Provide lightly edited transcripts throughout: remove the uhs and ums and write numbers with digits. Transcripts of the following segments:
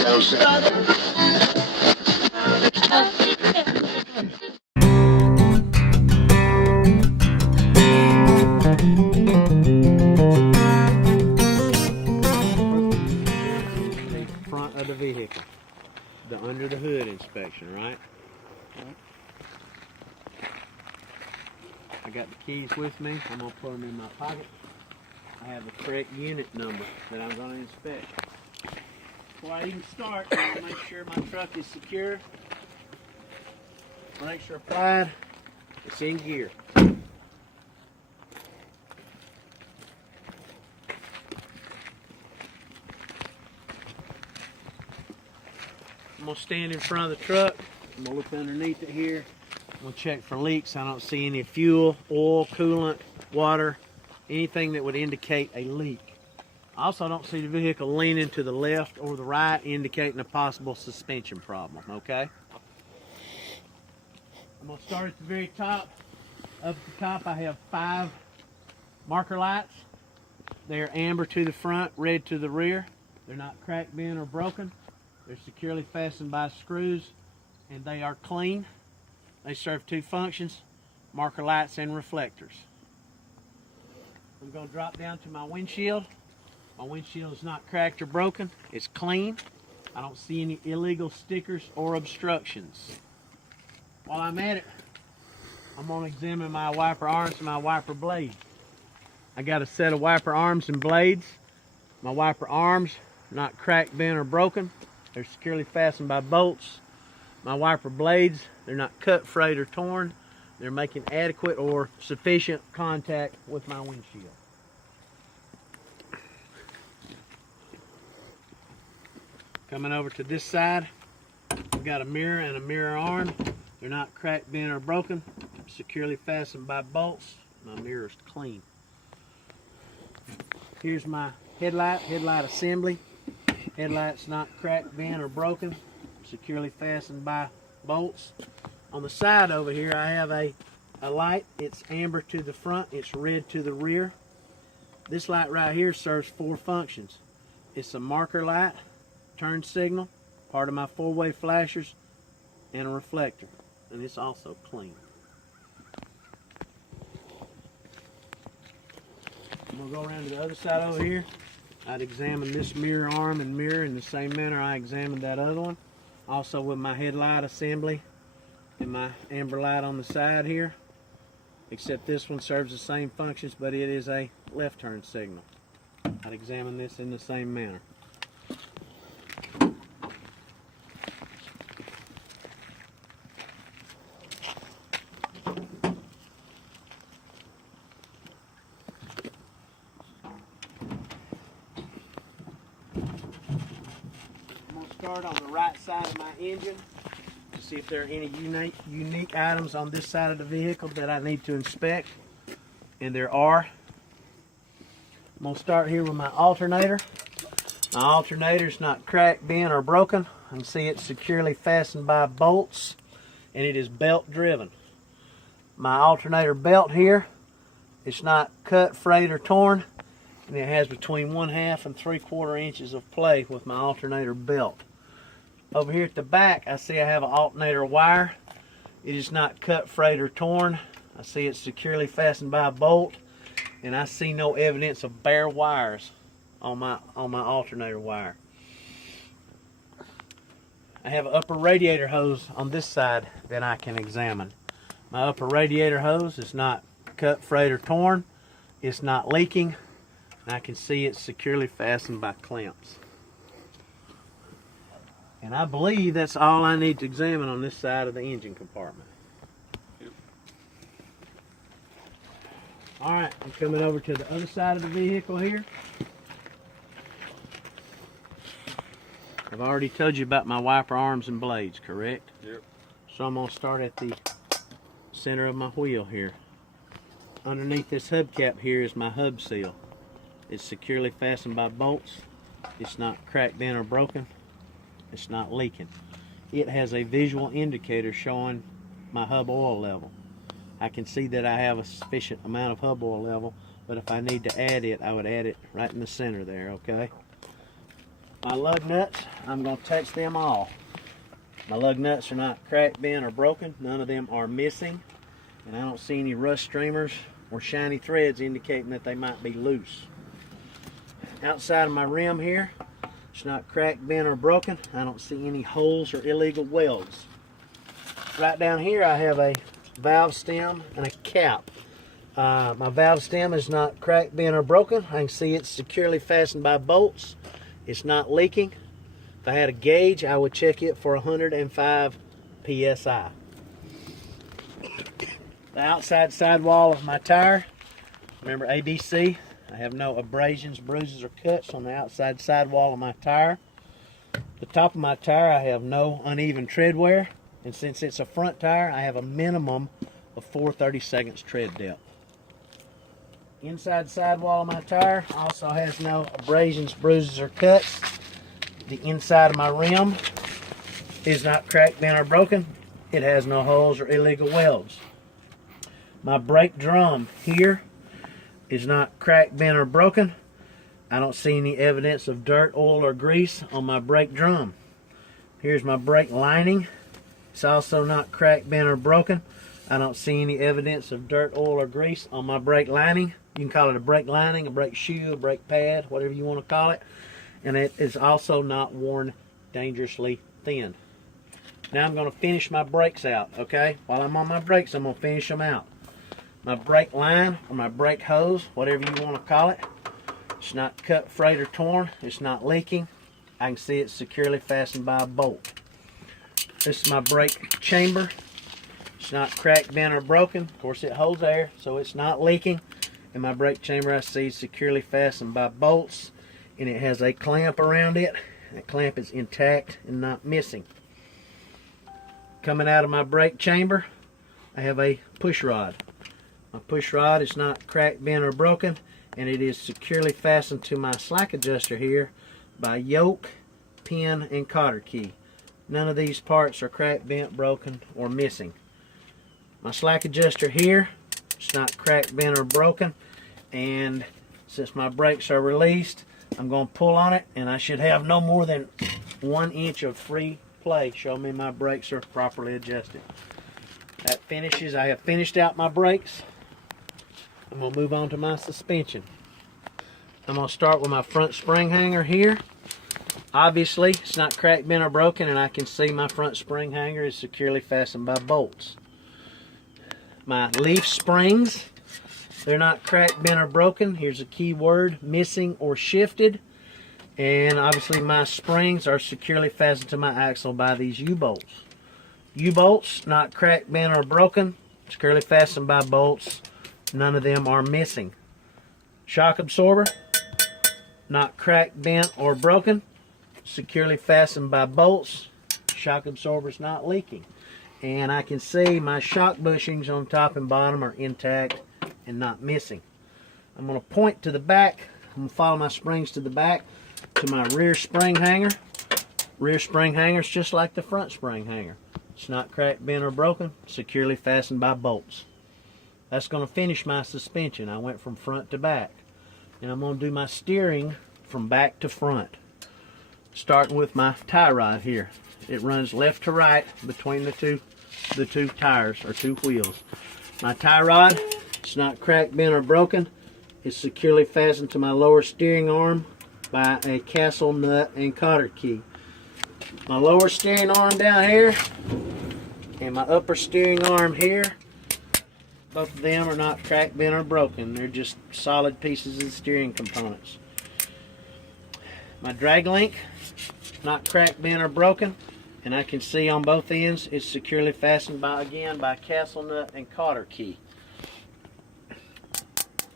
Front of the vehicle, the under the hood inspection, right? I got the keys with me. I'm gonna put them in my pocket. I have the correct unit number that I'm gonna inspect. Before I even start, I want to make sure my truck is secure. Brakes are applied. It's in gear. I'm gonna stand in front of the truck. I'm gonna look underneath it here. I'm gonna check for leaks. I don't see any fuel, oil, coolant, water, anything that would indicate a leak. I also don't see the vehicle leaning to the left or the right, indicating a possible suspension problem, okay? I'm gonna start at the very top. Up at the top, I have 5 marker lights. They're amber to the front, red to the rear. They're not cracked, bent, or broken. They're securely fastened by screws, and they are clean. They serve 2 functions, marker lights and reflectors. I'm going to drop down to my windshield. My windshield is not cracked or broken. It's clean. I don't see any illegal stickers or obstructions. While I'm at it, I'm going to examine my wiper arms and my wiper blades. I got a set of wiper arms and blades. My wiper arms, not cracked, bent, or broken. They're securely fastened by bolts. My wiper blades, they're not cut, frayed, or torn. They're making adequate or sufficient contact with my windshield. Coming over to this side, I've got a mirror and a mirror arm. They're not cracked, bent, or broken. Securely fastened by bolts. My mirror is clean. Here's my headlight assembly. Headlight's not cracked, bent, or broken. Securely fastened by bolts. On the side over here, I have a light. It's amber to the front. It's red to the rear. This light right here serves 4 functions. It's a marker light, turn signal, part of my 4-way flashers, and a reflector. And it's also clean. I'm going to go around to the other side over here. I'd examine this mirror arm and mirror in the same manner I examined that other one. Also with my headlight assembly and my amber light on the side here. Except this one serves the same functions, but it is a left turn signal. I'd examine this in the same manner. Start on the right side of my engine to see if there are any unique items on this side of the vehicle that I need to inspect, and there are. I'm going to start here with my alternator. My alternator is not cracked, bent, or broken. I can see it's securely fastened by bolts, and it is belt driven. My alternator belt here, it's not cut, frayed, or torn, and it has between 1/2 and 3/4 inches of play with my alternator belt. Over here at the back, I see I have an alternator wire. It is not cut, frayed, or torn. I see it's securely fastened by a bolt, and I see no evidence of bare wires on my alternator wire. I have an upper radiator hose on this side that I can examine. My upper radiator hose is not cut, frayed, or torn. It's not leaking, and I can see it's securely fastened by clamps. And I believe that's all I need to examine on this side of the engine compartment. Yep. All right, I'm coming over to the other side of the vehicle here. I've already told you about my wiper arms and blades, correct? Yep. So I'm going to start at the center of my wheel here. Underneath this hubcap here is my hub seal. It's securely fastened by bolts. It's not cracked, bent, or broken. It's not leaking. It has a visual indicator showing my hub oil level. I can see that I have a sufficient amount of hub oil level, but if I need to add it, I would add it right in the center there, okay? My lug nuts, I'm going to touch them all. My lug nuts are not cracked, bent, or broken. None of them are missing. And I don't see any rust streamers or shiny threads indicating that they might be loose. Outside of my rim here, it's not cracked, bent, or broken. I don't see any holes or illegal welds. Right down here I have a valve stem and a cap. My valve stem is not cracked, bent, or broken. I can see it's securely fastened by bolts. It's not leaking. If I had a gauge, I would check it for 105 psi. The outside sidewall of my tire, remember ABC, I have no abrasions, bruises, or cuts on the outside sidewall of my tire. The top of my tire, I have no uneven tread wear, and since it's a front tire, I have a minimum of 4/32 tread depth. Inside sidewall of my tire also has no abrasions, bruises, or cuts. The inside of my rim is not cracked, bent, or broken. It has no holes or illegal welds. My brake drum here is not cracked, bent, or broken. I don't see any evidence of dirt, oil, or grease on my brake drum. Here's my brake lining. It's also not cracked, bent, or broken. I don't see any evidence of dirt, oil, or grease on my brake lining. You can call it a brake lining, a brake shoe, a brake pad, whatever you want to call it. And it is also not worn dangerously thin. Now I'm going to finish my brakes out, okay? While I'm on my brakes, I'm going to finish them out. My brake line, or my brake hose, whatever you want to call it, it's not cut, frayed, or torn. It's not leaking. I can see it's securely fastened by a bolt. This is my brake chamber. It's not cracked, bent, or broken. Of course, it holds air, so it's not leaking. In my brake chamber, I see securely fastened by bolts, and it has a clamp around it. That clamp is intact and not missing. Coming out of my brake chamber, I have a push rod. My push rod is not cracked, bent, or broken, and it is securely fastened to my slack adjuster here by yoke, pin, and cotter key. None of these parts are cracked, bent, broken, or missing. My slack adjuster here, it's not cracked, bent, or broken, and since my brakes are released, I'm going to pull on it, and I should have no more than 1 inch of free play. Show me my brakes are properly adjusted. That finishes. I have finished out my brakes. I'm going to move on to my suspension. I'm going to start with my front spring hanger here. Obviously, it's not cracked, bent, or broken, and I can see my front spring hanger is securely fastened by bolts. My leaf springs, they're not cracked, bent, or broken. Here's a key word, missing or shifted. And obviously my springs are securely fastened to my axle by these U-bolts. U-bolts, not cracked, bent, or broken, securely fastened by bolts. None of them are missing. Shock absorber, not cracked, bent, or broken, securely fastened by bolts. Shock absorber is not leaking. And I can see my shock bushings on top and bottom are intact and not missing. I'm going to point to the back. I'm going to follow my springs to the back to my rear spring hanger. Rear spring hanger is just like the front spring hanger. It's not cracked, bent, or broken, securely fastened by bolts. That's going to finish my suspension. I went from front to back. And I'm going to do my steering from back to front. Starting with my tie rod here. It runs left to right between the two tires or two wheels. My tie rod, it's not cracked, bent, or broken. It's securely fastened to my lower steering arm by a castle nut and cotter key. My lower steering arm down here and my upper steering arm here, both of them are not cracked, bent, or broken. They're just solid pieces of steering components. My drag link, not cracked, bent, or broken, and I can see on both ends it's securely fastened by castle nut and cotter key.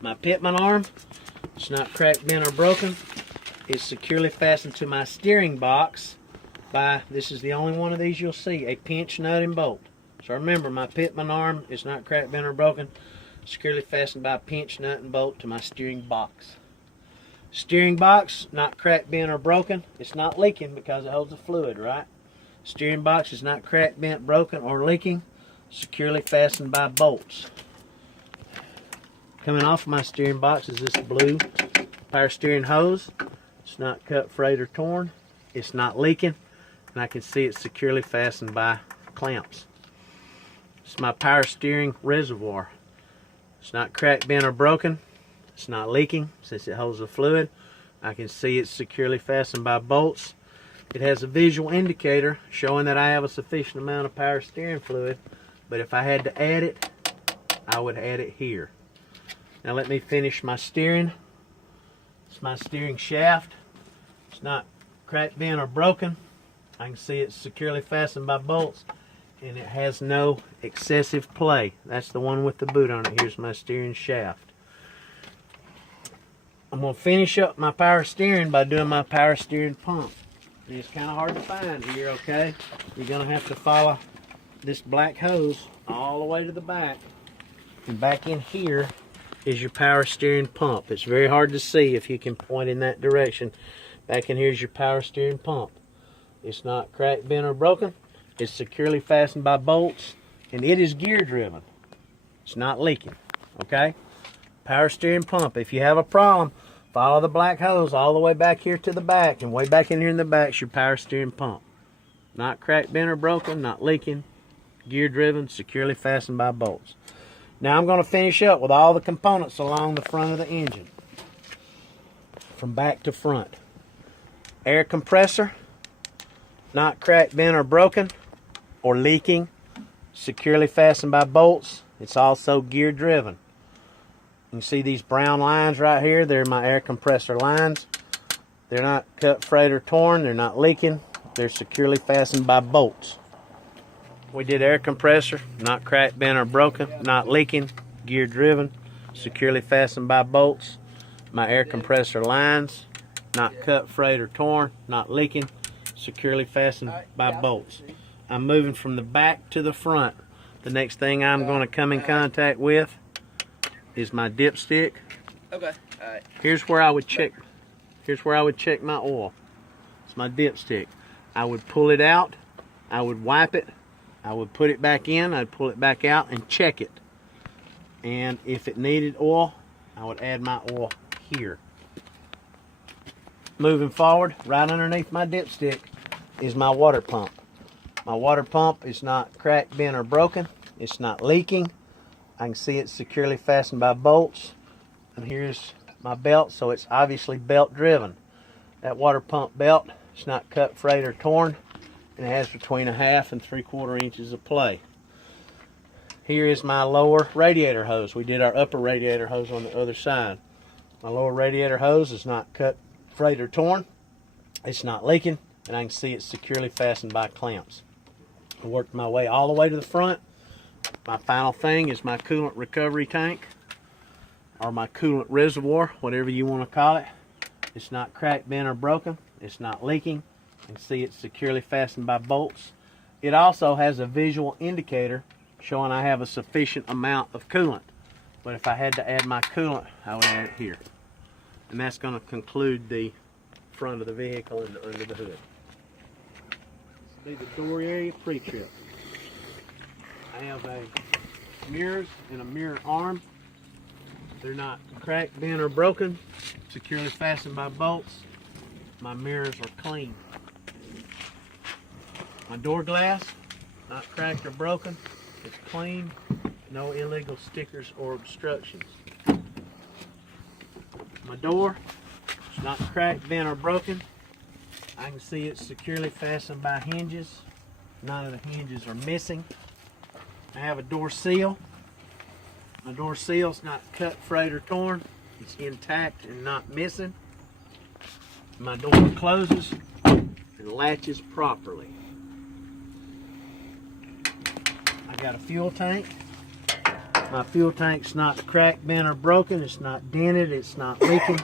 My pitman arm, it's not cracked, bent, or broken. It's securely fastened to my steering box by, this is the only one of these you'll see, a pinch nut and bolt. So remember, my pitman arm is not cracked, bent, or broken. Securely fastened by a pinch nut and bolt to my steering box. Steering box, not cracked, bent, or broken. It's not leaking because it holds the fluid, right? Steering box is not cracked, bent, broken, or leaking. Securely fastened by bolts. Coming off of my steering box is this blue power steering hose. It's not cut, frayed, or torn. It's not leaking, and I can see it's securely fastened by clamps. It's my power steering reservoir. It's not cracked, bent, or broken. It's not leaking since it holds the fluid. I can see it's securely fastened by bolts. It has a visual indicator showing that I have a sufficient amount of power steering fluid, but if I had to add it, I would add it here. Now let me finish my steering. It's my steering shaft. It's not cracked, bent, or broken. I can see it's securely fastened by bolts, and it has no excessive play. That's the one with the boot on it. Here's my steering shaft. I'm going to finish up my power steering by doing my power steering pump. And it's kind of hard to find here, okay? You're going to have to follow this black hose all the way to the back. And back in here is your power steering pump. It's very hard to see if you can point in that direction. Back in here is your power steering pump. It's not cracked, bent, or broken. It's securely fastened by bolts, and it is gear driven. It's not leaking, okay? Power steering pump. If you have a problem, follow the black hose all the way back here to the back, and way back in here in the back is your power steering pump. Not cracked, bent, or broken, not leaking, gear driven, securely fastened by bolts. Now I'm going to finish up with all the components along the front of the engine, from back to front. Air compressor, not cracked, bent, or broken, or leaking, securely fastened by bolts. It's also gear driven. You can see these brown lines right here. They're my air compressor lines. They're not cut, frayed, or torn. They're not leaking. They're securely fastened by bolts. We did air compressor, not cracked, bent, or broken, not leaking, gear driven, securely fastened by bolts. My air compressor lines, not cut, frayed, or torn, not leaking, securely fastened by bolts. I'm moving from the back to the front. The next thing I'm going to come in contact with is my dipstick. Okay. All right. Here's where I would check my oil. It's my dipstick. I would pull it out, I would wipe it, I would put it back in, I'd pull it back out and check it. And if it needed oil, I would add my oil here. Moving forward, right underneath my dipstick is my water pump. My water pump is not cracked, bent, or broken. It's not leaking. I can see it's securely fastened by bolts. And here's my belt, so it's obviously belt driven. That water pump belt is not cut, frayed, or torn, and it has between 1/2 and 3/4 inches of play. Here is my lower radiator hose. We did our upper radiator hose on the other side. My lower radiator hose is not cut, frayed, or torn. It's not leaking, and I can see it's securely fastened by clamps. I worked my way all the way to the front. My final thing is my coolant recovery tank, or my coolant reservoir, whatever you want to call it. It's not cracked, bent, or broken. It's not leaking. You can see it's securely fastened by bolts. It also has a visual indicator showing I have a sufficient amount of coolant. But if I had to add my coolant, I would add it here. And that's going to conclude the front of the vehicle and under the hood. This will be the door area pre-trip. I have mirrors and a mirror arm. They're not cracked, bent, or broken. Securely fastened by bolts. My mirrors are clean. My door glass, not cracked or broken. It's clean. No illegal stickers or obstructions. My door, it's not cracked, bent, or broken. I can see it's securely fastened by hinges. None of the hinges are missing. I have a door seal. My door seal is not cut, frayed, or torn. It's intact and not missing. My door closes and latches properly. I got a fuel tank. My fuel tank's not cracked, bent, or broken. It's not dented. It's not leaking.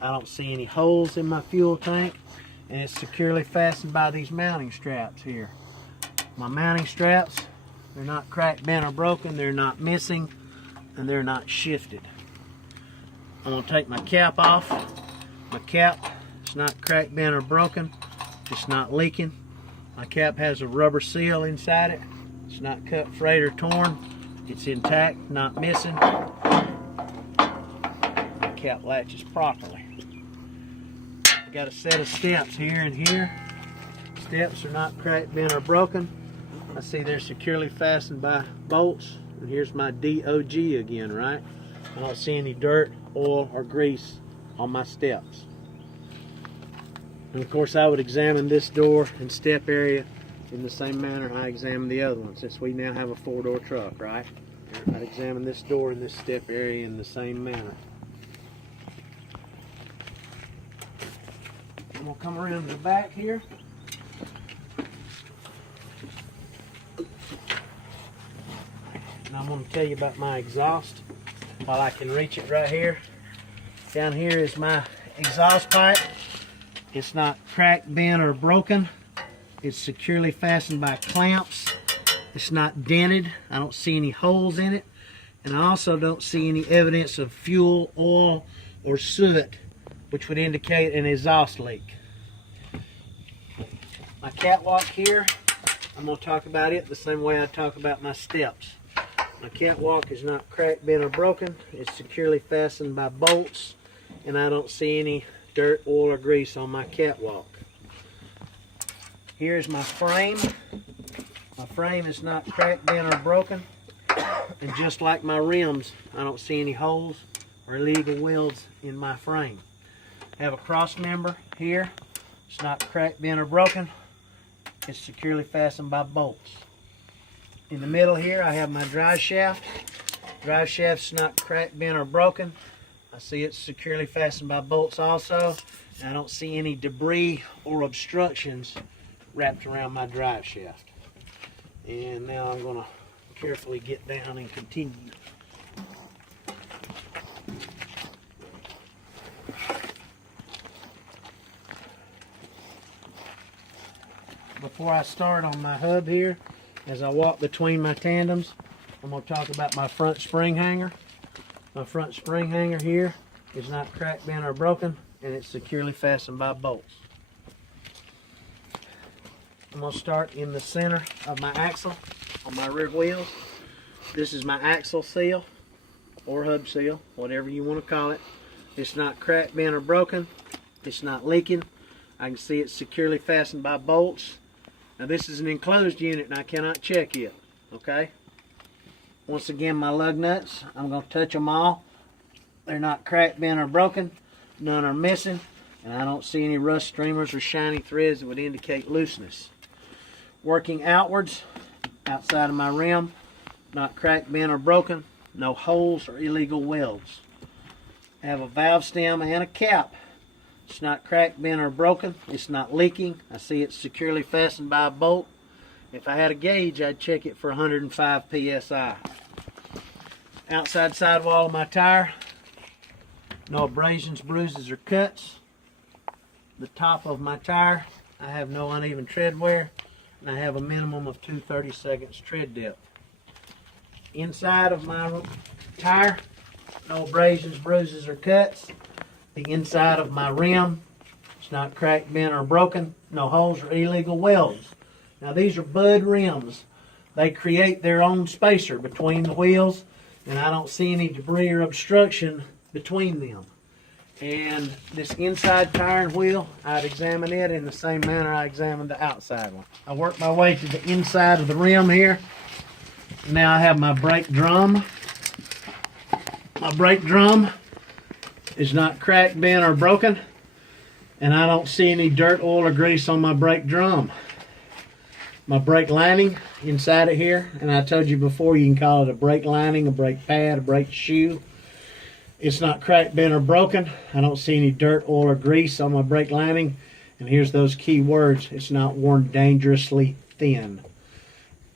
I don't see any holes in my fuel tank. And it's securely fastened by these mounting straps here. My mounting straps, they're not cracked, bent, or broken. They're not missing, and they're not shifted. I'm going to take my cap off. My cap is not cracked, bent, or broken. It's not leaking. My cap has a rubber seal inside it. It's not cut, frayed, or torn. It's intact, not missing. My cap latches properly. got a set of steps here and here. Steps are not cracked, bent, or broken. I see they're securely fastened by bolts. And here's my DOG again, right? I don't see any dirt, oil, or grease on my steps. And of course I would examine this door and step area in the same manner I examined the other one, since we now have a 4-door truck, right? I'd examine this door and this step area in the same manner. I'm going to come around to the back here. And I'm going to tell you about my exhaust while I can reach it right here. Down here is my exhaust pipe. It's not cracked, bent, or broken. It's securely fastened by clamps. It's not dented. I don't see any holes in it. And I also don't see any evidence of fuel, oil, or soot, which would indicate an exhaust leak. My catwalk here, I'm going to talk about it the same way I talk about my steps. My catwalk is not cracked, bent, or broken. It's securely fastened by bolts, and I don't see any dirt, oil, or grease on my catwalk. Here's my frame. My frame is not cracked, bent, or broken. And just like my rims, I don't see any holes or illegal welds in my frame. I have a cross member here. It's not cracked, bent, or broken. It's securely fastened by bolts. In the middle here, I have my drive shaft. Drive shaft's not cracked, bent, or broken. I see it's securely fastened by bolts also. And I don't see any debris or obstructions wrapped around my drive shaft. And now I'm going to carefully get down and continue. Before I start on my hub here, as I walk between my tandems, I'm going to talk about my front spring hanger. My front spring hanger here is not cracked, bent, or broken, and it's securely fastened by bolts. I'm going to start in the center of my axle on my rear wheels. This is my axle seal or hub seal, whatever you want to call it. It's not cracked, bent, or broken. It's not leaking. I can see it's securely fastened by bolts. Now this is an enclosed unit and I cannot check it, okay? Once again, my lug nuts, I'm going to touch them all. They're not cracked, bent, or broken. None are missing. And I don't see any rust streamers or shiny threads that would indicate looseness. Working outwards, outside of my rim, not cracked, bent, or broken. No holes or illegal welds. I have a valve stem and a cap. It's not cracked, bent, or broken. It's not leaking. I see it's securely fastened by a bolt. If I had a gauge, I'd check it for 105 psi. Outside sidewall of my tire, no abrasions, bruises, or cuts. The top of my tire, I have no uneven tread wear, and I have a minimum of 2 30-seconds tread depth. Inside of my tire, no abrasions, bruises, or cuts. The inside of my rim, it's not cracked, bent, or broken. No holes or illegal welds. Now these are Bud rims. They create their own spacer between the wheels, and I don't see any debris or obstruction between them. And this inside tire and wheel, I'd examine it in the same manner I examined the outside one. I work my way to the inside of the rim here. Now I have my brake drum. My brake drum is not cracked, bent, or broken, and I don't see any dirt, oil, or grease on my brake drum. My brake lining inside of here, and I told you before, you can call it a brake lining, a brake pad, a brake shoe. It's not cracked, bent, or broken. I don't see any dirt, oil, or grease on my brake lining, and here's those key words: it's not worn dangerously thin.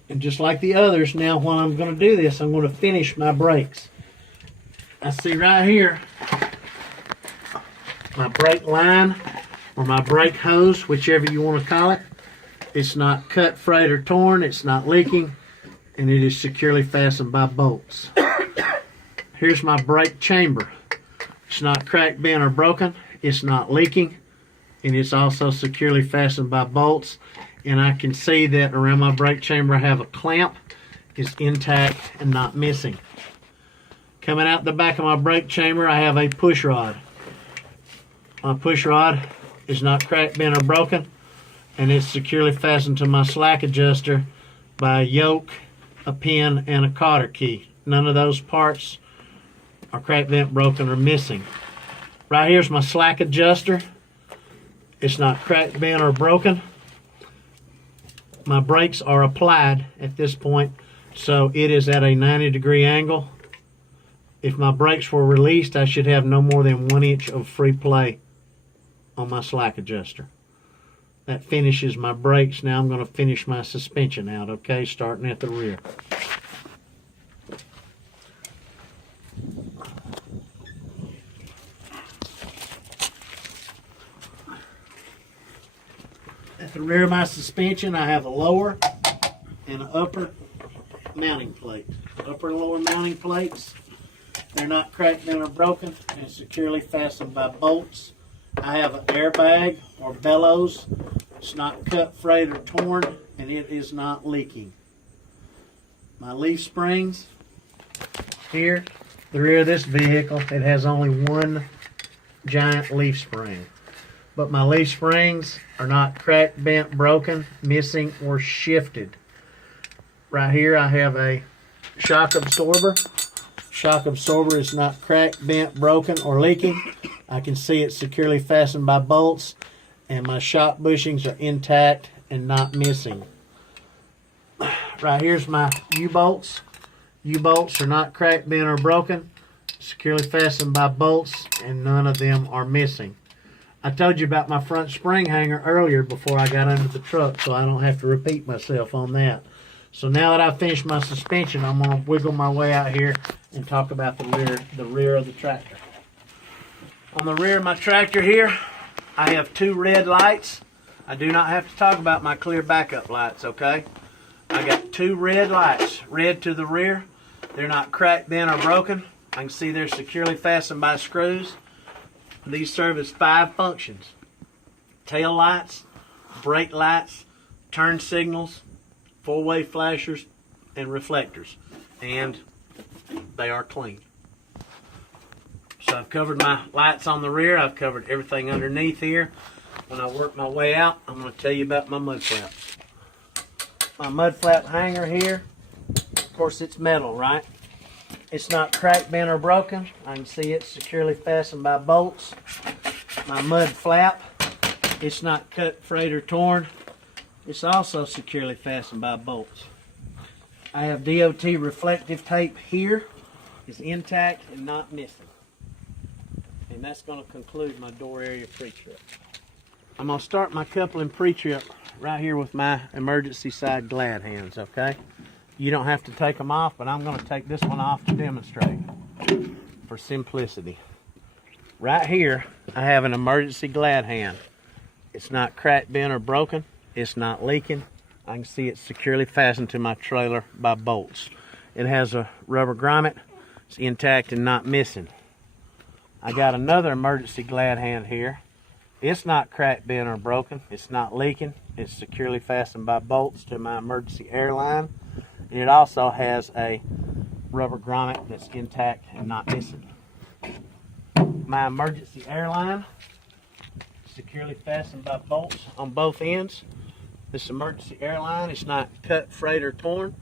And just like the others, now while I'm going to do this, I'm going to finish my brakes. I see right here my brake line or my brake hose, whichever you want to call it. It's not cut, frayed, or torn. It's not leaking, and it is securely fastened by bolts. Here's my brake chamber. It's not cracked, bent, or broken. It's not leaking, and it's also securely fastened by bolts. And I can see that around my brake chamber I have a clamp. It's intact and not missing. Coming out the back of my brake chamber, I have a push rod. My push rod is not cracked, bent, or broken, and it's securely fastened to my slack adjuster by a yoke, a pin, and a cotter key. None of those parts are cracked, bent, broken, or missing. Right here's my slack adjuster. It's not cracked, bent, or broken. My brakes are applied at this point, so it is at a 90-degree angle. If my brakes were released, I should have no more than 1 inch of free play on my slack adjuster. That finishes my brakes. Now I'm going to finish my suspension out, okay, starting at the rear. At the rear of my suspension, I have a lower and an upper mounting plate. Upper and lower mounting plates, they're not cracked, bent, or broken, and securely fastened by bolts. I have an airbag or bellows. It's not cut, frayed, or torn, and it is not leaking. My leaf springs here, the rear of this vehicle, it has only one giant leaf spring. But my leaf springs are not cracked, bent, broken, missing, or shifted. Right here I have a shock absorber. Shock absorber is not cracked, bent, broken, or leaking. I can see it's securely fastened by bolts, and my shock bushings are intact and not missing. Right here's my U-bolts. U-bolts are not cracked, bent, or broken, securely fastened by bolts, and none of them are missing. I told you about my front spring hanger earlier before I got under the truck, so I don't have to repeat myself on that. So now that I've finished my suspension, I'm going to wiggle my way out here and talk about the rear of the tractor. On the rear of my tractor here, I have two red lights. I do not have to talk about my clear backup lights, okay? I got two red lights, red to the rear. They're not cracked, bent, or broken. I can see they're securely fastened by screws. These serve as 5 functions: tail lights, brake lights, turn signals, four-way flashers, and reflectors. And they are clean. So I've covered my lights on the rear. I've covered everything underneath here. When I work my way out, I'm going to tell you about my mud flaps. My mud flap hanger here, of course it's metal, right? It's not cracked, bent, or broken. I can see it's securely fastened by bolts. My mud flap, it's not cut, frayed, or torn. It's also securely fastened by bolts. I have DOT reflective tape here. It's intact and not missing. And that's going to conclude my door area pre-trip. I'm going to start my coupling pre-trip right here with my emergency side glad hands, okay? You don't have to take them off, but I'm going to take this one off to demonstrate for simplicity. Right here, I have an emergency glad hand. It's not cracked, bent, or broken. It's not leaking. I can see it's securely fastened to my trailer by bolts. It has a rubber grommet. It's intact and not missing. I got another emergency glad hand here. It's not cracked, bent, or broken. It's not leaking. It's securely fastened by bolts to my emergency air line. And it also has a rubber grommet that's intact and not missing. My emergency air line, securely fastened by bolts on both ends. This emergency air line is not cut, frayed, or torn.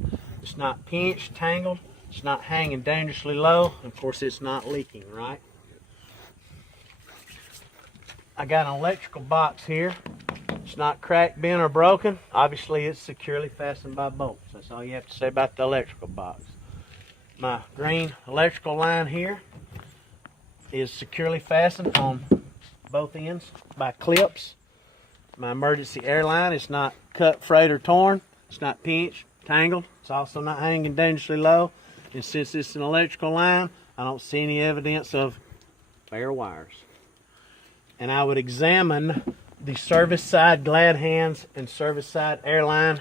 It's not pinched, tangled. It's not hanging dangerously low. Of course, it's not leaking, right? I got an electrical box here. It's not cracked, bent, or broken. Obviously, it's securely fastened by bolts. That's all you have to say about the electrical box. My green electrical line here is securely fastened on both ends by clips. My emergency air line is not cut, frayed, or torn. It's not pinched, tangled. It's also not hanging dangerously low. And since it's an electrical line, I don't see any evidence of bare wires. And I would examine the service side glad hands and service side airline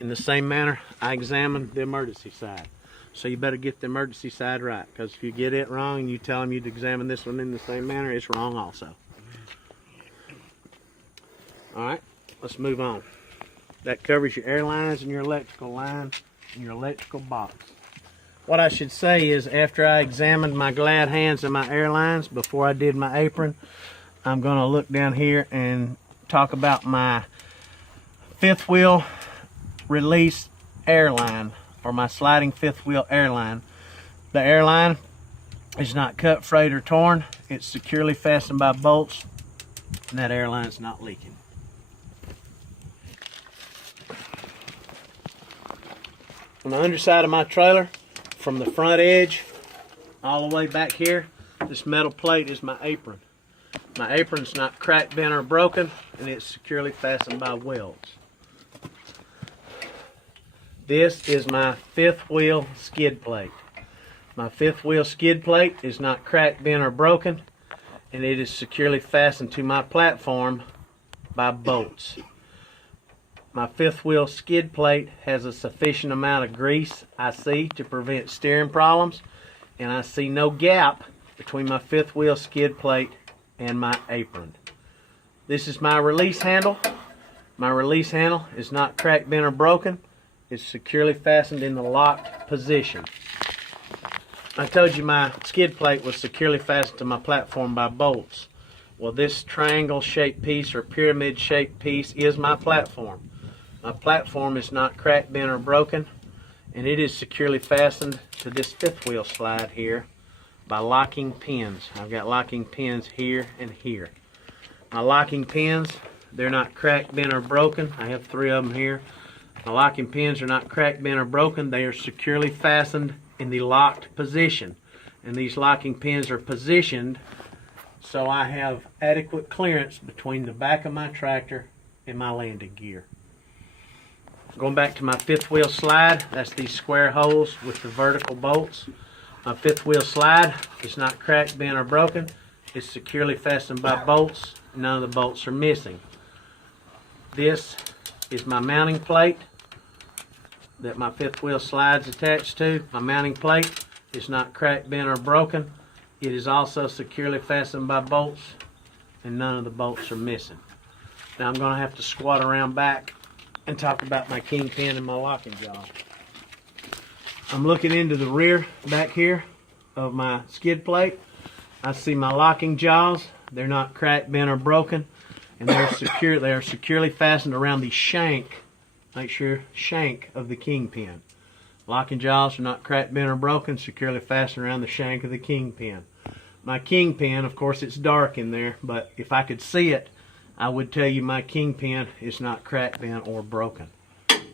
in the same manner I examined the emergency side. So you better get the emergency side right, because if you get it wrong and you tell them you'd examine this one in the same manner, it's wrong also. Alright, let's move on. That covers your airlines and your electrical line and your electrical box. What I should say is, after I examined my glad hands and my airlines before I did my apron, I'm going to look down here and talk about my fifth wheel release airline, or my sliding fifth wheel airline. The airline is not cut, frayed, or torn. It's securely fastened by bolts, and that airline's not leaking. On the underside of my trailer, from the front edge all the way back here, this metal plate is my apron. My apron's not cracked, bent, or broken, and it's securely fastened by welds. This is my fifth wheel skid plate. My fifth wheel skid plate is not cracked, bent, or broken, and it is securely fastened to my platform by bolts. My fifth wheel skid plate has a sufficient amount of grease, I see, to prevent steering problems, and I see no gap between my fifth wheel skid plate and my apron. This is my release handle. My release handle is not cracked, bent, or broken. It's securely fastened in the locked position. I told you my skid plate was securely fastened to my platform by bolts. Well, this triangle shaped piece or pyramid shaped piece is my platform. My platform is not cracked, bent, or broken, and it is securely fastened to this fifth wheel slide here by locking pins. I've got locking pins here and here. My locking pins, they're not cracked, bent, or broken. I have 3 of them here. My locking pins are not cracked, bent, or broken. They are securely fastened in the locked position. And these locking pins are positioned so I have adequate clearance between the back of my tractor and my landing gear. Going back to my fifth wheel slide, that's these square holes with the vertical bolts. My fifth wheel slide is not cracked, bent, or broken. It's securely fastened by bolts. None of the bolts are missing. This is my mounting plate that my fifth wheel slide's attached to. My mounting plate is not cracked, bent, or broken. It is also securely fastened by bolts, and none of the bolts are missing. Now I'm going to have to squat around back and talk about my kingpin and my locking jaw. I'm looking into the rear back here of my skid plate. I see my locking jaws. They're not cracked, bent, or broken, and they're secure. They are securely fastened around the shank. Make sure shank of the kingpin. Locking jaws are not cracked, bent, or broken. Securely fastened around the shank of the kingpin. My kingpin, of course, it's dark in there, but if I could see it, I would tell you my kingpin is not cracked, bent, or broken.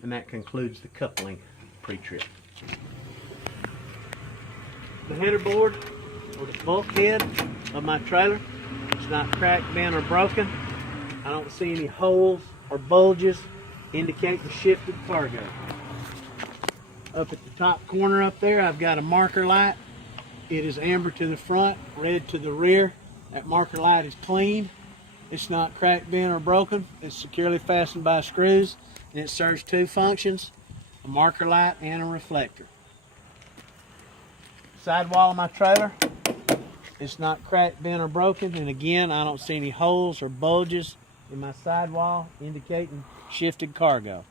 And that concludes the coupling pre-trip. The header board, or the bulkhead of my trailer, is not cracked, bent, or broken. I don't see any holes or bulges indicating shifted cargo. Up at the top corner up there, I've got a marker light. It is amber to the front, red to the rear. That marker light is clean. It's not cracked, bent, or broken. It's securely fastened by screws, and it serves 2 functions, a marker light and a reflector. Sidewall of my trailer, it's not cracked, bent, or broken, and again, I don't see any holes or bulges in my sidewall indicating shifted cargo.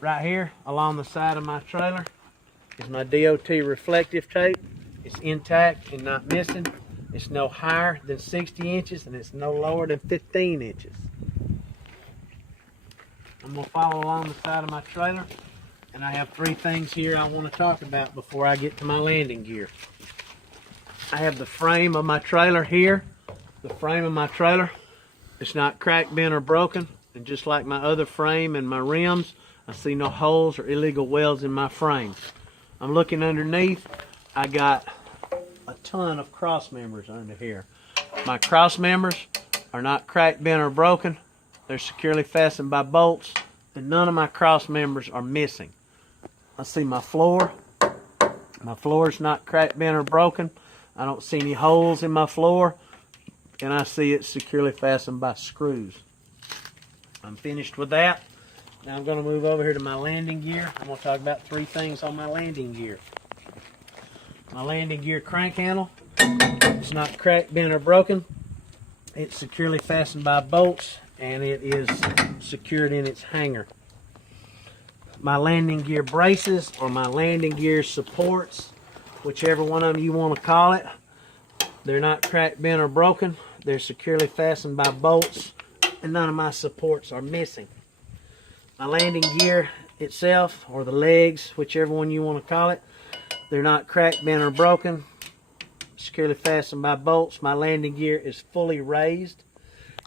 Right here along the side of my trailer is my DOT reflective tape. It's intact and not missing. It's no higher than 60 inches and it's no lower than 15 inches. I'm going to follow along the side of my trailer, and I have 3 things here I want to talk about before I get to my landing gear. I have the frame of my trailer here. The frame of my trailer, it's not cracked, bent, or broken, and just like my other frame and my rims, I see no holes or illegal welds in my frame. I'm looking underneath. I got a ton of cross members under here. My cross members are not cracked, bent, or broken. They're securely fastened by bolts, and none of my cross members are missing. I see my floor. My floor is not cracked, bent, or broken. I don't see any holes in my floor, and I see it's securely fastened by screws. I'm finished with that. Now I'm going to move over here to my landing gear. I'm going to talk about 3 things on my landing gear. My landing gear crank handle, it's not cracked, bent, or broken. It's securely fastened by bolts, and it is secured in its hanger. My landing gear braces, or my landing gear supports, whichever one of them you want to call it, they're not cracked, bent, or broken. they're securely fastened by bolts, and none of my supports are missing. My landing gear itself, or the legs, whichever one you want to call it, they're not cracked, bent, or broken. Securely fastened by bolts. My landing gear is fully raised,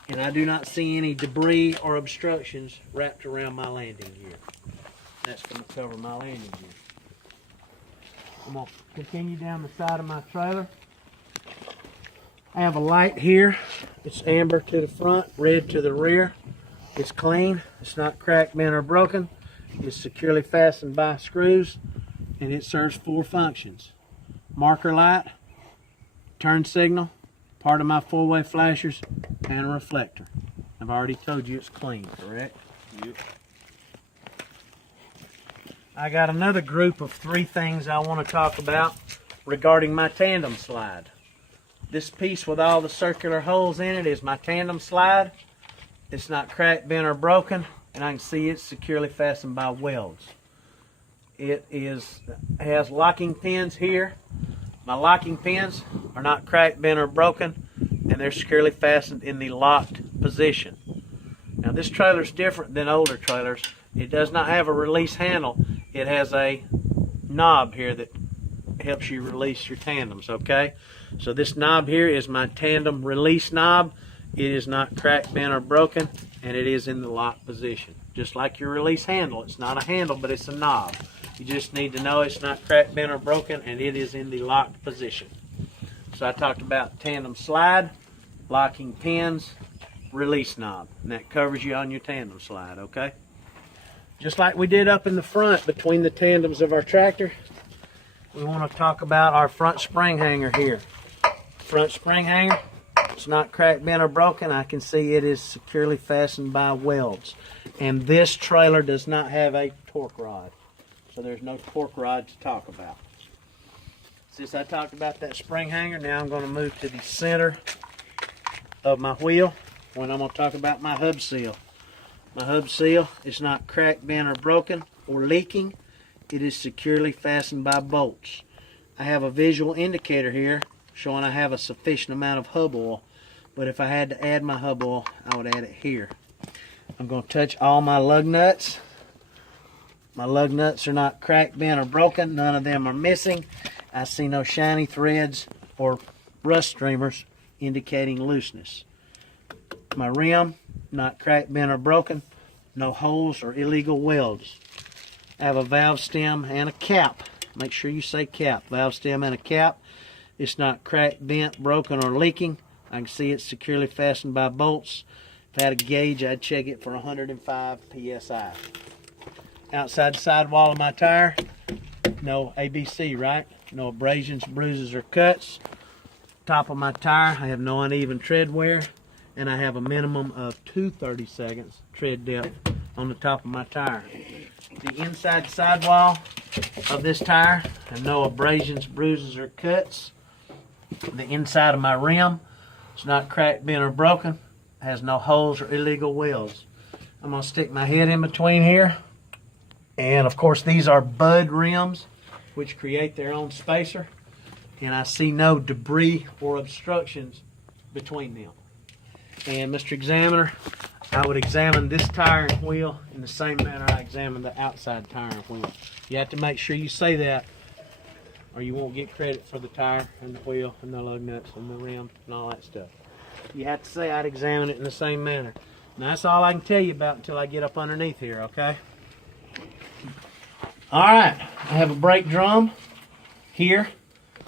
and I do not see any debris or obstructions wrapped around my landing gear. That's going to cover my landing gear. I'm going to continue down the side of my trailer. I have a light here. It's amber to the front, red to the rear. It's clean. It's not cracked, bent, or broken. It's securely fastened by screws, and it serves 4 functions. Marker light, turn signal, part of my 4-way flashers, and a reflector. I've already told you it's clean, correct? Yep. I got another group of 3 things I want to talk about regarding my tandem slide. This piece with all the circular holes in it is my tandem slide. It's not cracked, bent, or broken, and I can see it's securely fastened by welds. It has locking pins here. My locking pins are not cracked, bent, or broken, and they're securely fastened in the locked position. Now this trailer is different than older trailers. It does not have a release handle. It has a knob here that helps you release your tandems, okay? So this knob here is my tandem release knob. It is not cracked, bent, or broken, and it is in the locked position. Just like your release handle. It's not a handle, but it's a knob. You just need to know it's not cracked, bent, or broken, and it is in the locked position. So I talked about tandem slide, locking pins, release knob, and that covers you on your tandem slide, okay? Just like we did up in the front between the tandems of our tractor, we want to talk about our front spring hanger here. Front spring hanger, it's not cracked, bent, or broken. I can see it is securely fastened by welds. And this trailer does not have a torque rod. So there's no torque rod to talk about. Since I talked about that spring hanger, now I'm going to move to the center of my wheel when I'm going to talk about my hub seal. My hub seal is not cracked, bent, or broken or leaking. It is securely fastened by bolts. I have a visual indicator here showing I have a sufficient amount of hub oil, but if I had to add my hub oil, I would add it here. I'm going to touch all my lug nuts. My lug nuts are not cracked, bent, or broken. None of them are missing. I see no shiny threads or rust streamers indicating looseness. My rim, not cracked, bent, or broken. No holes or illegal welds. I have a valve stem and a cap. Make sure you say cap. Valve stem and a cap. It's not cracked, bent, broken, or leaking. I can see it's securely fastened by bolts. If I had a gauge, I'd check it for 105 psi. Outside the sidewall of my tire, no ABC, right? No abrasions, bruises, or cuts. Top of my tire, I have no uneven tread wear, and I have a minimum of 2/32 tread depth on the top of my tire. The inside sidewall of this tire, I have no abrasions, bruises, or cuts. The inside of my rim, it's not cracked, bent, or broken. It has no holes or illegal welds. I'm going to stick my head in between here. And of course these are bud rims which create their own spacer, and I see no debris or obstructions between them. And Mr. Examiner, I would examine this tire and wheel in the same manner I examine the outside tire and wheel. You have to make sure you say that, or you won't get credit for the tire and the wheel and the lug nuts and the rim and all that stuff. You have to say I'd examine it in the same manner. Now that's all I can tell you about until I get up underneath here, okay? Alright, I have a brake drum here.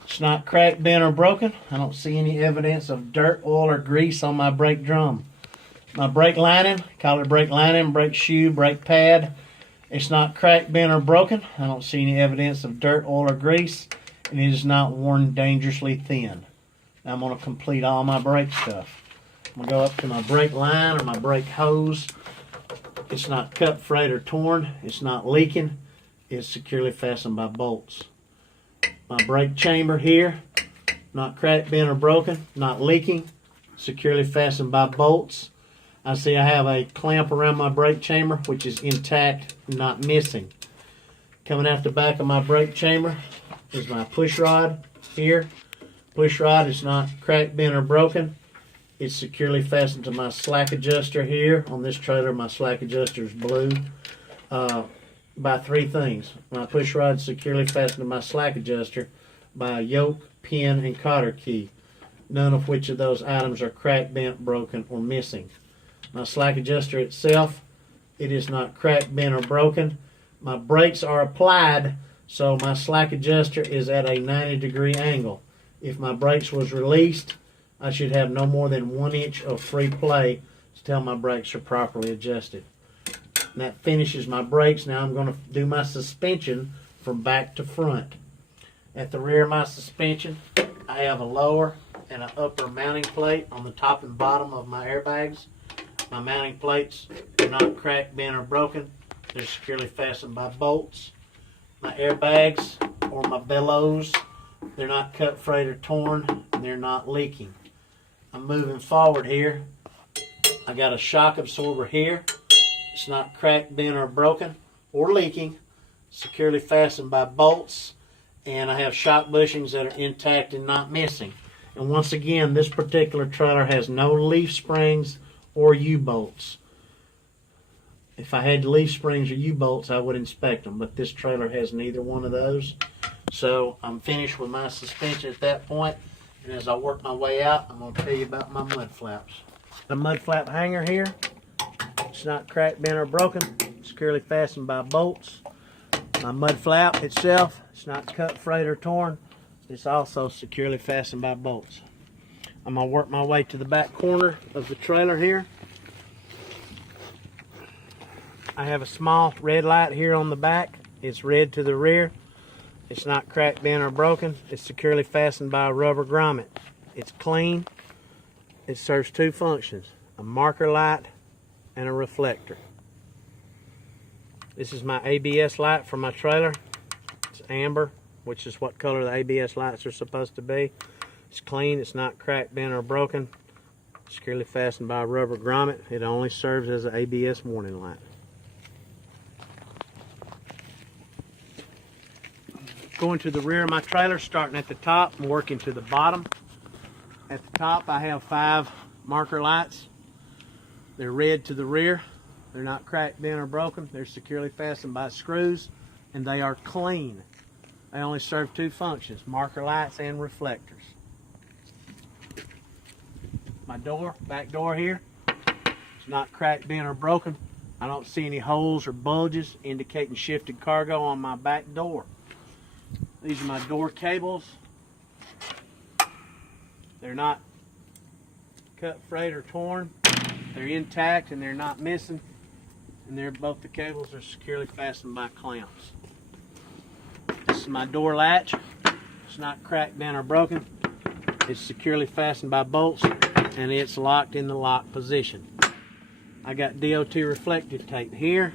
It's not cracked, bent, or broken. I don't see any evidence of dirt, oil, or grease on my brake drum. My brake lining, call it brake lining, brake shoe, brake pad. It's not cracked, bent, or broken. I don't see any evidence of dirt, oil, or grease. And it is not worn dangerously thin. Now I'm going to complete all my brake stuff. I'm going to go up to my brake line or my brake hose. It's not cut, frayed, or torn. It's not leaking. It's securely fastened by bolts. My brake chamber here, not cracked, bent, or broken, not leaking, securely fastened by bolts. I see I have a clamp around my brake chamber, which is intact, not missing. Coming out the back of my brake chamber is my push rod here. Push rod is not cracked, bent, or broken. It's securely fastened to my slack adjuster here. On this trailer, my slack adjuster is blue by three things. My push rod is securely fastened to my slack adjuster by a yoke, pin, and cotter key, none of which of those items are cracked, bent, broken, or missing. My slack adjuster itself, it is not cracked, bent, or broken. My brakes are applied, so my slack adjuster is at a 90-degree angle. If my brakes was released, I should have no more than 1 inch of free play to tell my brakes are properly adjusted. And that finishes my brakes. Now I'm going to do my suspension from back to front. At the rear of my suspension, I have a lower and an upper mounting plate on the top and bottom of my airbags. My mounting plates are not cracked, bent, or broken. They're securely fastened by bolts. My airbags or my bellows, they're not cut, frayed, or torn, and they're not leaking. I'm moving forward here. I got a shock absorber here. It's not cracked, bent, or broken, or leaking. Securely fastened by bolts. And I have shock bushings that are intact and not missing. And once again, this particular trailer has no leaf springs or U-bolts. If I had leaf springs or U-bolts, I would inspect them, but this trailer has neither one of those. So I'm finished with my suspension at that point, and as I work my way out, I'm going to tell you about my mud flaps. The mud flap hanger here, it's not cracked, bent, or broken, securely fastened by bolts. My mud flap itself, it's not cut, frayed, or torn. It's also securely fastened by bolts. I'm going to work my way to the back corner of the trailer here. I have a small red light here on the back. It's red to the rear. It's not cracked, bent, or broken. It's securely fastened by a rubber grommet. It's clean. It serves two functions, a marker light and a reflector. This is my ABS light for my trailer. It's amber, which is what color the ABS lights are supposed to be. It's clean, it's not cracked, bent, or broken. Securely fastened by a rubber grommet. It only serves as an ABS warning light. Going to the rear of my trailer, starting at the top and working to the bottom. At the top, I have 5 marker lights. They're red to the rear. They're not cracked, bent, or broken. They're securely fastened by screws, and they are clean. They only serve two functions, marker lights and reflectors. My door, back door here, it's not cracked, bent, or broken. I don't see any holes or bulges indicating shifted cargo on my back door. These are my door cables. They're not cut, frayed, or torn. They're intact and they're not missing. And both the cables are securely fastened by clamps. This is my door latch. It's not cracked, bent, or broken. It's securely fastened by bolts and it's locked in the lock position. I got DOT reflective tape here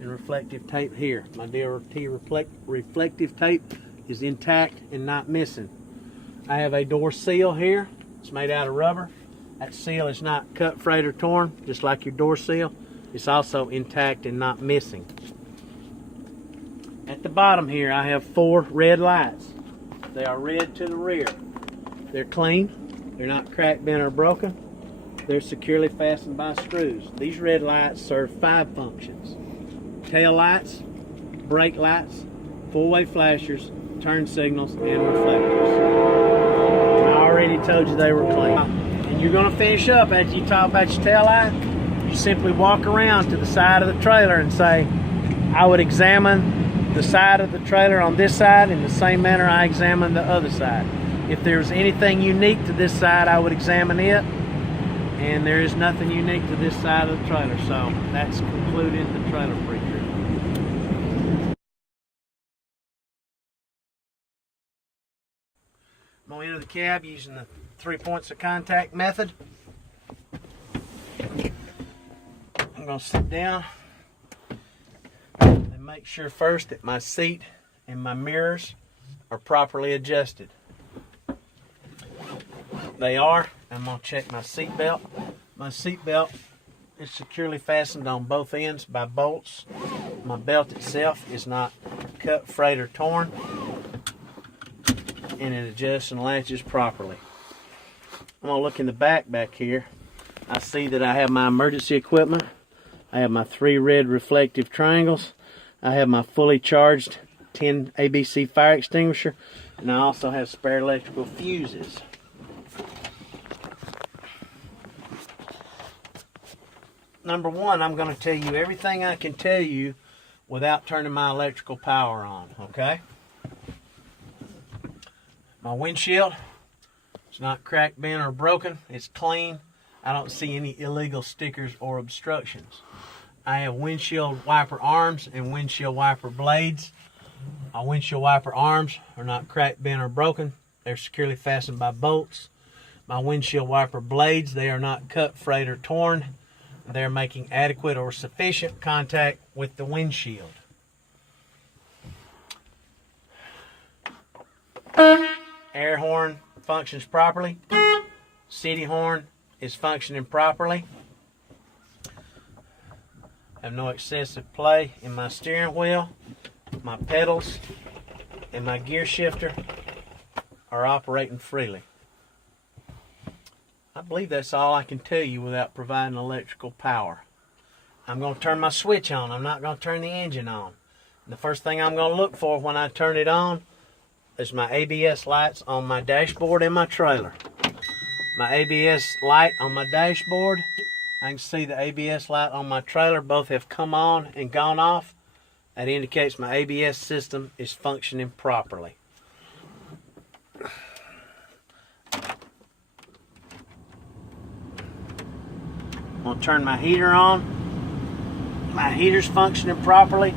and reflective tape here. My DOT reflective tape is intact and not missing. I have a door seal here. It's made out of rubber. That seal is not cut, frayed, or torn, just like your door seal. It's also intact and not missing. At the bottom here, I have 4 red lights. They are red to the rear. They're clean. They're not cracked, bent, or broken. They're securely fastened by screws. These red lights serve 5 functions: tail lights, brake lights, four-way flashers, turn signals, and reflectors. I already told you they were clean. And you're going to finish up after you talk about your tail light. You simply walk around to the side of the trailer and say, I would examine the side of the trailer on this side in the same manner I examine the other side. If there's anything unique to this side, I would examine it. And there is nothing unique to this side of the trailer. So that's concluding the trailer pre-trip. I'm going to enter the cab using the 3 points of contact method. I'm going to sit down and make sure first that my seat and my mirrors are properly adjusted. They are. I'm going to check my seat belt. My seat belt is securely fastened on both ends by bolts. My belt itself is not cut, frayed, or torn, and it adjusts and latches properly. I'm gonna look in the back here. I see that I have my emergency equipment. I have my 3 red reflective triangles. I have my fully charged 10 ABC fire extinguisher, and I also have spare electrical fuses. Number one, I'm going to tell you everything I can tell you without turning my electrical power on, okay? My windshield, it's not cracked, bent, or broken. It's clean. I don't see any illegal stickers or obstructions. I have windshield wiper arms and windshield wiper blades. My windshield wiper arms are not cracked, bent, or broken. They're securely fastened by bolts. My windshield wiper blades, they are not cut, frayed, or torn. They're making adequate or sufficient contact with the windshield. Air horn functions properly. City horn is functioning properly. I have no excessive play in my steering wheel. My pedals and my gear shifter are operating freely. I believe that's all I can tell you without providing electrical power. I'm going to turn my switch on. I'm not going to turn the engine on. The first thing I'm going to look for when I turn it on is my ABS lights on my dashboard and my trailer. My ABS light on my dashboard, I can see the ABS light on my trailer. Both have come on and gone off. That indicates my ABS system is functioning properly. I'm going to turn my heater on. My heater's functioning properly.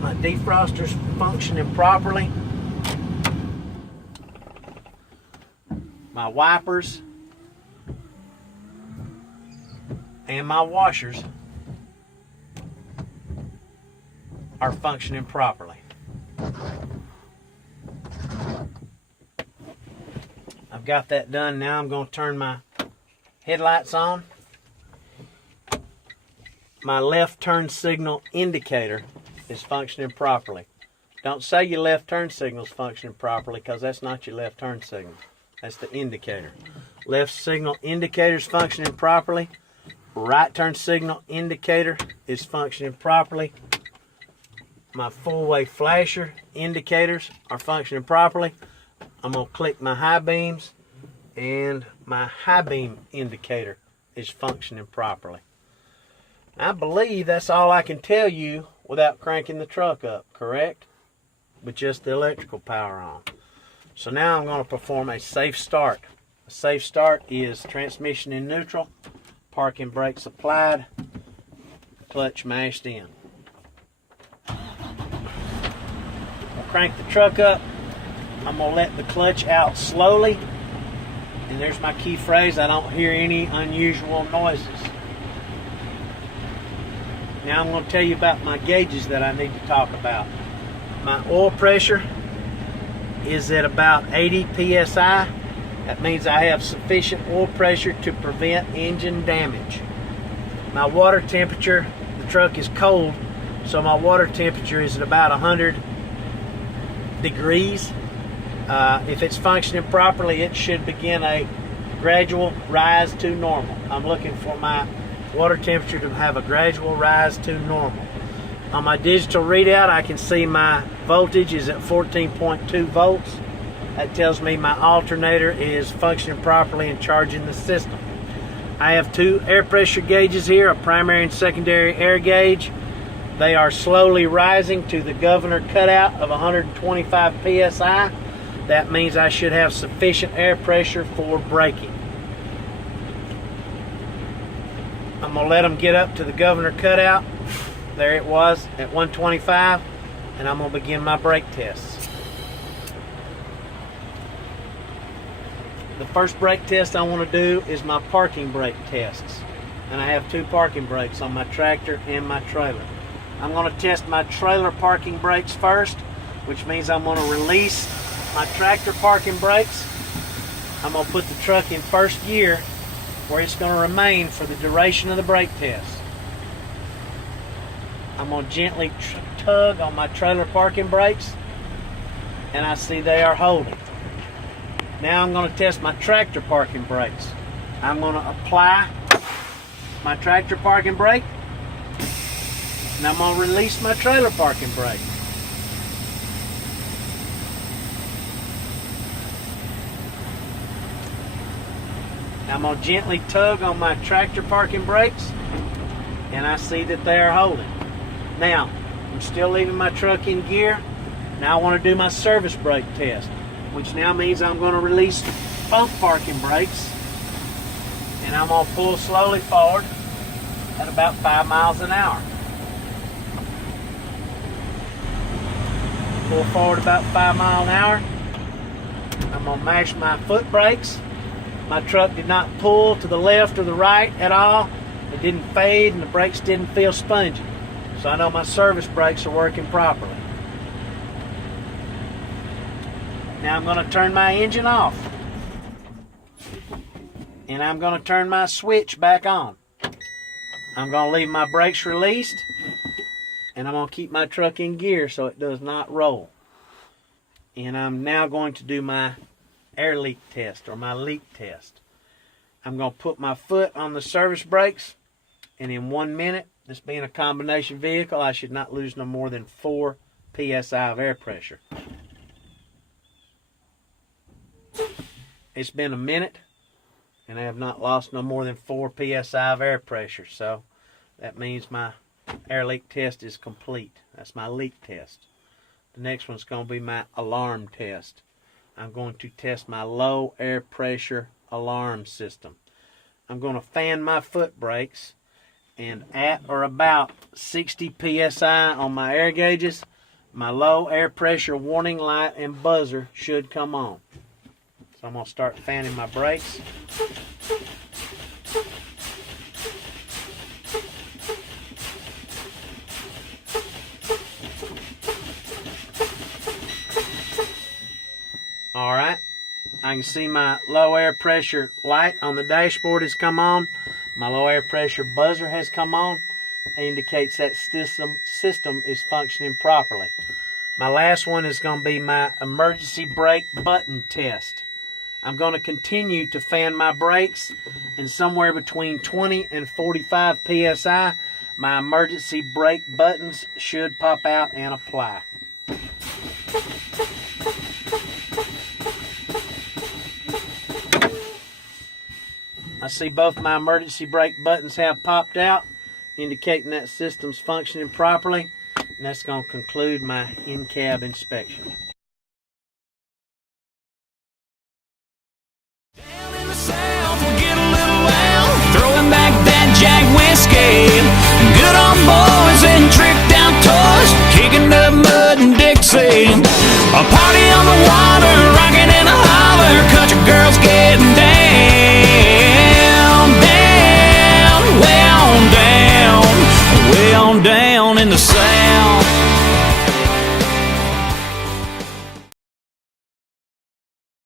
My defroster's functioning properly. My wipers and my washers are functioning properly. I've got that done. Now I'm going to turn my headlights on. My left turn signal indicator is functioning properly. Don't say your left turn signal is functioning properly, because that's not your left turn signal. That's the indicator. Left signal indicator is functioning properly. Right turn signal indicator is functioning properly. My full-way flasher indicators are functioning properly. I'm going to click my high beams, and my high beam indicator is functioning properly. I believe that's all I can tell you without cranking the truck up, correct? With just the electrical power on. So now I'm going to perform a safe start. A safe start is transmission in neutral, parking brakes applied, clutch mashed in. I'll crank the truck up. I'm going to let the clutch out slowly. And there's my key phrase, I don't hear any unusual noises. Now I'm going to tell you about my gauges that I need to talk about. My oil pressure is at about 80 psi. That means I have sufficient oil pressure to prevent engine damage. My water temperature, the truck is cold, so my water temperature is at about 100 degrees. If it's functioning properly, it should begin a gradual rise to normal. I'm looking for my water temperature to have a gradual rise to normal. On my digital readout, I can see my voltage is at 14.2 volts. That tells me my alternator is functioning properly and charging the system. I have 2 air pressure gauges here, a primary and secondary air gauge. They are slowly rising to the governor cutout of 125 psi. That means I should have sufficient air pressure for braking. I'm going to let them get up to the governor cutout. There it was at 125, and I'm going to begin my brake tests. The first brake test I want to do is my parking brake tests. And I have 2 parking brakes on my tractor and my trailer. I'm going to test my trailer parking brakes first, which means I'm going to release my tractor parking brakes. I'm going to put the truck in first gear, where it's going to remain for the duration of the brake test. I'm going to gently tug on my trailer parking brakes. and I see they are holding. Now I'm going to test my tractor parking brakes. I'm going to apply my tractor parking brake, and I'm going to release my trailer parking brake. I'm going to gently tug on my tractor parking brakes, and I see that they are holding. Now, I'm still leaving my truck in gear. Now I want to do my service brake test, which now means I'm going to release both parking brakes, and I'm going to pull slowly forward at about 5 miles an hour. Pull forward about 5 miles an hour. I'm going to mash my foot brakes. My truck did not pull to the left or the right at all. It didn't fade and the brakes didn't feel spongy. So I know my service brakes are working properly. Now I'm going to turn my engine off. And I'm going to turn my switch back on. I'm going to leave my brakes released. And I'm going to keep my truck in gear so it does not roll. And I'm now going to do my air leak test, or my leak test. I'm going to put my foot on the service brakes, and in 1 minute, this being a combination vehicle, I should not lose no more than 4 psi of air pressure. It's been a minute, and I have not lost no more than 4 psi of air pressure, so that means my air leak test is complete. That's my leak test. The next one's going to be my alarm test. I'm going to test my low air pressure alarm system. I'm going to fan my foot brakes, and at or about 60 psi on my air gauges, my low air pressure warning light and buzzer should come on. So I'm going to start fanning my brakes. Alright, I can see my low air pressure light on the dashboard has come on. My low air pressure buzzer has come on. It indicates that system is functioning properly. My last one is going to be my emergency brake button test. I'm going to continue to fan my brakes, and somewhere between 20 and 45 psi, my emergency brake buttons should pop out and apply. I see both my emergency brake buttons have popped out, indicating that system's functioning properly, and that's going to conclude my in-cab inspection. Down in the south, we'll get a little loud, throwing back that Jack whiskey. Good on boys and tricked out toys, kicking up mud and Dixie. A party on the water, rocking in a holler, country girls getting down, down, way on down, way on down in the south.